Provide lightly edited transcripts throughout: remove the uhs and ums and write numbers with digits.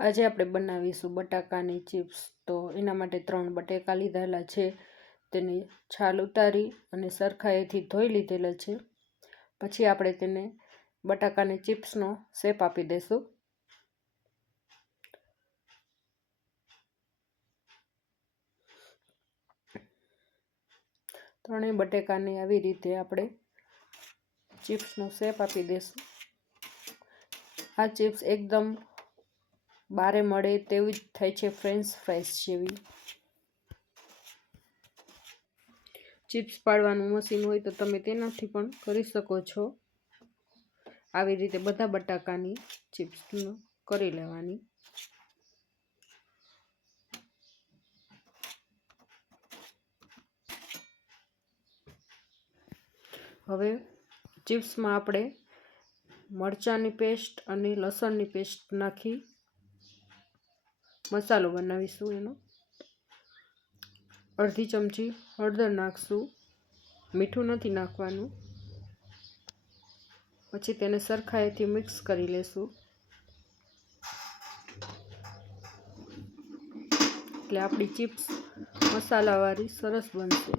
આજે આપણે બનાવીશું બટાકાની ચિપ્સ। તો એના માટે 3 બટાકા લીધેલા છે, તેની છાલ ઉતારી અને સરખાઈથી ધોઈ લીધેલા છે। પછી આપણે તેને બટાકાની ચિપ્સનો શેપ આપી દઈશું। ત્રણેય બટાકાને આવી રીતે આપણે ચિપ્સનો શેપ આપી દઈશું। આ ચિપ્સ એકદમ બારે મળે તેવી જ થાય છે, ફ્રેન્ચ ફ્રાઈસ જેવી। ચિપ્સ પાડવાનું મશીન હોય તો તમે તેનાથી પણ કરી શકો છો। આવી રીતે બધા બટાકાની ચિપ્સ કરી લેવાની। હવે ચિપ્સમાં આપણે મરચાંની પેસ્ટ અને લસણની પેસ્ટ નાખી મસાલો બનાવીશું। એનો અડધી ચમચી હળદર નાખશું, મીઠું નથી નાખવાનું। પછી તેને સરખાઈથી મિક્સ કરી લેશું, એટલે આપણી ચિપ્સ મસાલાવાળી સરસ બનશે।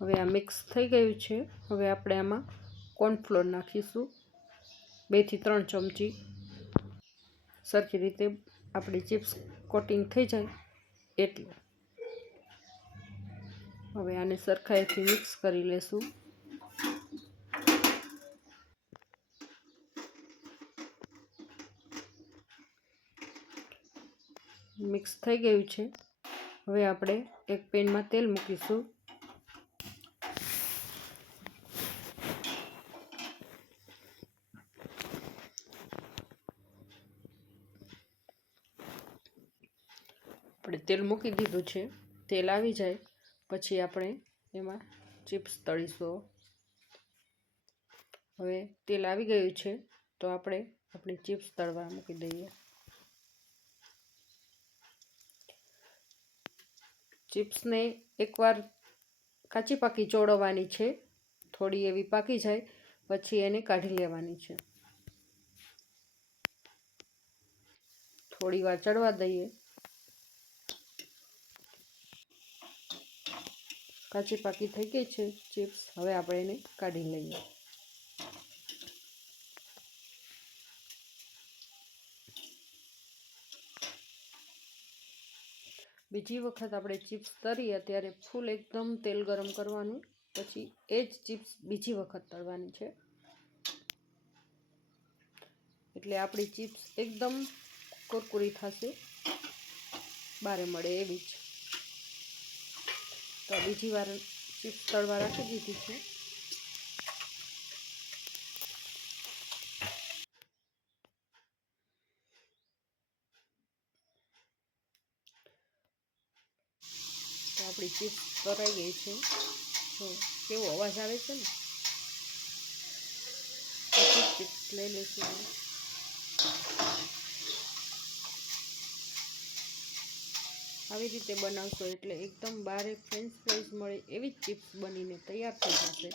હવે આ મિક્સ થઈ ગયું છે। હવે આપણે આમાં કોર્નફ્લોર નાખીશું 2 થી 3 ચમચી। સરખી રીતે આપણી ચિપ્સ કોટિંગ થઈ જાય એટલે। હવે આને સરખાઈથી મિક્સ કરી લેશું। મિક્સ થઈ ગયું છે। હવે આપણે એક પેનમાં તેલ મૂકીશું। આપણે તેલ મૂકી દીધું છે। તેલ આવી જાય પછી આપણે એમાં ચિપ્સ તળીશું। હવે તેલ આવી ગયું છે તો આપણે આપણી ચિપ્સ તળવા મૂકી દઈએ। ચિપ્સને એકવાર કાચી પાકી ચોળવવાની છે, થોડી એવી પાકી જાય પછી એને કાઢી લેવાની છે। થોડી વાર ચડવા દઈએ। કાચી પાકી થઈ ગઈ છે ચિપ્સ। હવે આપણે એને કાઢી લઈએ। બીજી વખત આપણે ચિપ્સ તળીએ ત્યારે ફૂલ એકદમ તેલ ગરમ કરવાનું, પછી એ જ ચિપ્સ બીજી વખત તળવાની છે, એટલે આપણી ચિપ્સ એકદમ કુરકુરી થશે, બારે મળે એવી જ। તો બીજી વાર ચિપ્સ તળવા રાખી દીધી છે। તો આપણી ચિપ્સ તળાઈ ગઈ છે। જો કેવો અવાજ આવે છે ને, ચિપ્સ લઈ લઈશું। આવી રીતે બનાવશો એટલે એકદમ બારે ફ્રેન્ચ ફ્રાઈઝ મળે એવી જ ચિપ્સ બનીને તૈયાર થઈ જશે।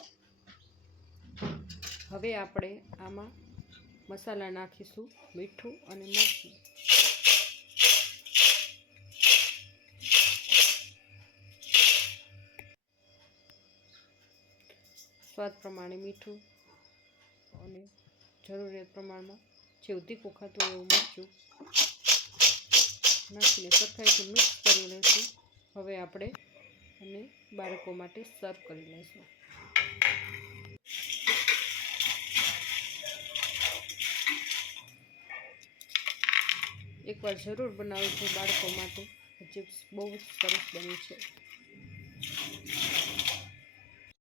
હવે આપણે આમાં મસાલા નાખીશું, મીઠું અને મરચું। સ્વાદ પ્રમાણે મીઠું અને જરૂરિયાત પ્રમાણમાં જેવું તીખું ખાતું હોય એવું મરચું નાખીને સરખાઈથી મિક્સ કરી લઈશું। હવે આપણે એને બાળકો માટે સર્વ કરી લઈશું। એકવાર જરૂર બનાવજો બાળકો માટે। ચિપ્સ બહુ જ સરસ બની છે।